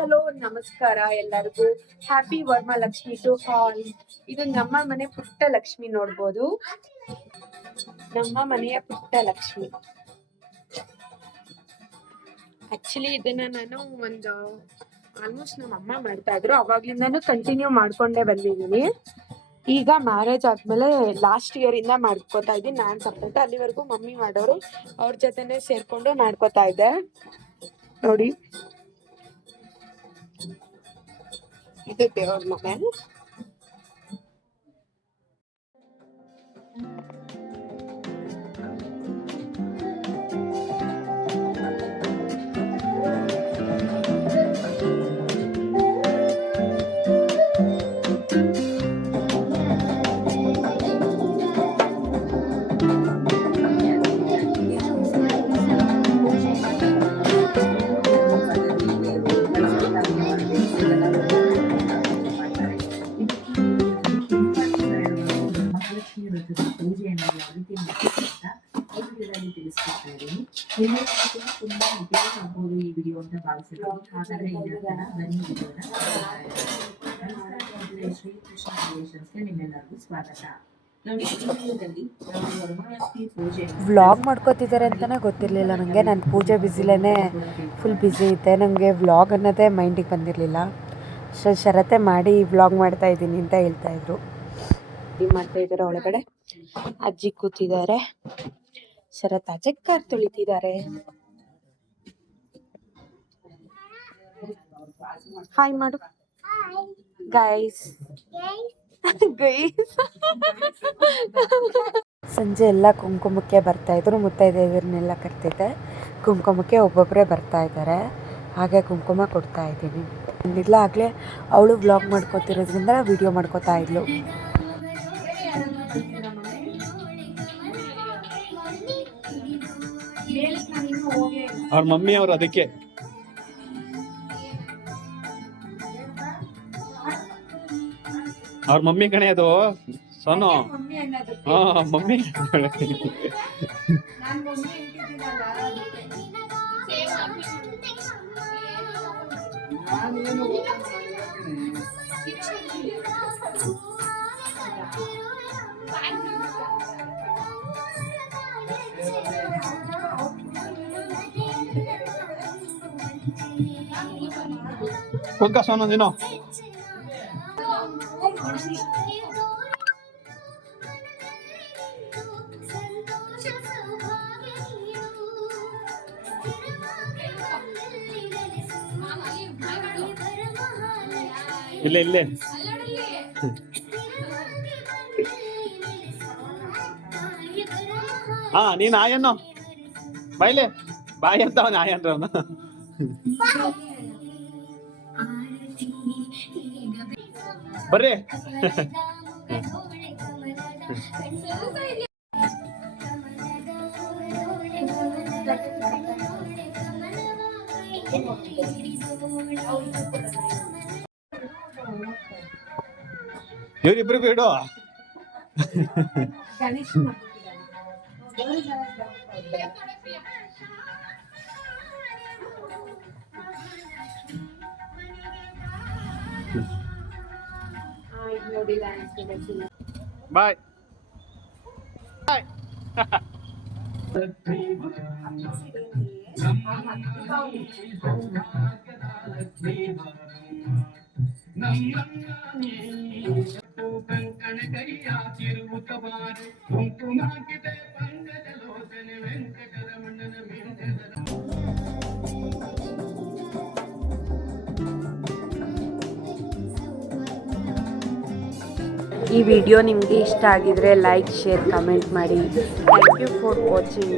Hello ನಮಸ್ಕಾರ ಎಲ್ಲರಿಗೂ. Happy Varamahalakshmi to all. ಇದು ನಮ್ಮ ಮನೆ ಪುಟ್ಟ ಲಕ್ಷ್ಮಿ ನೋಡ್ಬೋದು. ನಮ್ಮ ಮನೆಯ ಪುಟ್ಟ ಲಕ್ಷ್ಮಿ. ಆಕ್ಚುಲಿ ಇದನ್ನ ನಾನು ಒಂದು ಆಲ್ಮೋಸ್ಟ್ ನಮ್ಮ ಅಮ್ಮ ಮಾಡ್ತಾ ಇದ್ರು, ಅವಾಗ್ಲಿಂದಾನು ಕಂಟಿನ್ಯೂ ಮಾಡ್ಕೊಂಡೇ ಬಂದಿದ್ದೀನಿ. ಈಗ ಮ್ಯಾರೇಜ್ ಆದ್ಮೇಲೆ ಲಾಸ್ಟ್ ಇಯರ್ ಇಂದ ಮಾಡ್ಕೋತಾ ಇದ್ದೀನಿ ನಾನು ಸಪ್ರೇಟ್. ಅಲ್ಲಿವರೆಗೂ ಮಮ್ಮಿ ಮಾಡೋರು, ಅವ್ರ ಜೊತೆನೆ ಸೇರ್ಕೊಂಡು ಮಾಡ್ಕೋತಾ ಇದ್ದೆ. ನೋಡಿ, ಇದು ದೇವ್ರ ಮನೆ. ಪೂಜೆಯನ್ನು ಯಾವ ರೀತಿ ಮಾಡ್ತಾರೆ ಅಂತ ಈ ವಿಡಿಯೋದಲ್ಲಿ ತಿಳಿಸ್ಕೊಡ್ತಾ ಇದ್ದೀನಿ. ನಿಮ್ಮೆಲ್ಲರಿಗೂ ತುಂಬಾ ಉಪಯೋಗ ಆಗ್ಬೋದು ಈ ವಿಡಿಯೋ ಅಂತ ಭಾವಿಸಿದ್ದೀನಿ. ಹಾಗಾದ್ರೆ ಇದರ ಬನ್ನಿ ವಿಡಿಯೋನ ಶ್ರೀಕೃಷ್ಣ ಕ್ರಿಯೇಷನ್ಸ್ಗೆ ನಿಮ್ಮೆಲ್ಲರಿಗೂ ಸ್ವಾಗತ. ವ್ಲಾಗ್ ಮಾಡ್ಕೋತಿದ್ದಾರೆ ಅಂತಲೇ ಗೊತ್ತಿರಲಿಲ್ಲ ನನಗೆ. ನಾನು ಪೂಜೆ ಬ್ಯುಸಿಲೇ ಫುಲ್ ಬ್ಯುಸಿ ಇದ್ದೆ. ನನಗೆ ವ್ಲಾಗ್ ಅನ್ನೋದೇ ಮೈಂಡಿಗೆ ಬಂದಿರಲಿಲ್ಲ. ಶರತೆ ಮಾಡಿ ವ್ಲಾಗ್ ಮಾಡ್ತಾ ಇದ್ದೀನಿ ಅಂತ ಹೇಳ್ತಾಯಿದ್ರು. ಮಾಡ್ತಾ ಇದ್ದಾರೆ ಒಳಗಡೆ. ಅಜ್ಜಿ ಕೂತಿದ್ದಾರೆ, ಶರತ್ ಆಚೆ ಕಾರ್ ತೊಳಿತಿದ್ದಾರೆ. ಹಾಯ್ ಮಾಡು ಗೈಸ್. ಸಂಜೆ ಎಲ್ಲ ಕುಂಕುಮಕ್ಕೆ ಬರ್ತಾ ಇದ್ರು. ಮುತ್ತೈದೆಯರನ್ನೆಲ್ಲ ಕರ್ತಿದ್ದೆ. ಕುಂಕುಮಕ್ಕೆ ಒಬ್ಬೊಬ್ಬರೇ ಬರ್ತಾ ಇದ್ದಾರೆ. ಹಾಗೆ ಕುಂಕುಮ ಕೊಡ್ತಾ ಇದ್ದೀನಿ. ಇಲ್ಲ ಆಗಲೇ ಅವಳು ವ್ಲಾಗ್ ಮಾಡ್ಕೋತಿರೋದ್ರಿಂದ ವಿಡಿಯೋ ಮಾಡ್ಕೋತಾ ಇದ್ಲು. ಅವ್ರ ಮಮ್ಮಿ ಅವ್ರು ಅದಕ್ಕೆ ಅವ್ರ ಮಮ್ಮಿ ಕಣೆ ಅದು ಸೋನು. ಹಾ ಮಮ್ಮಿ. ಕೊಂಕ ಸೋನು ನೀನು. ಇಲ್ಲೇ ಇಲ್ಲೇ ಹಾ ನೀನ್ ಆಯನ್ನು ಬಾಯ್ಲೆ ಬಾಯ್ ಅಂತ ಅವನು ಆಯ್ ಅಂದ್ರೆ ಅವನು. ಬರ್ರಿ. ಇವರಿಬ್ರಿಗೂ ಇಡು. ಬಾಯ್ ಬಾಯ್. ಈ ವಿಡಿಯೋ ನಿಮಗೆ ಇಷ್ಟ ಆಗಿದ್ರೆ ಲೈಕ್, ಶೇರ್, ಕಮೆಂಟ್ ಮಾಡಿ. Thank you for watching.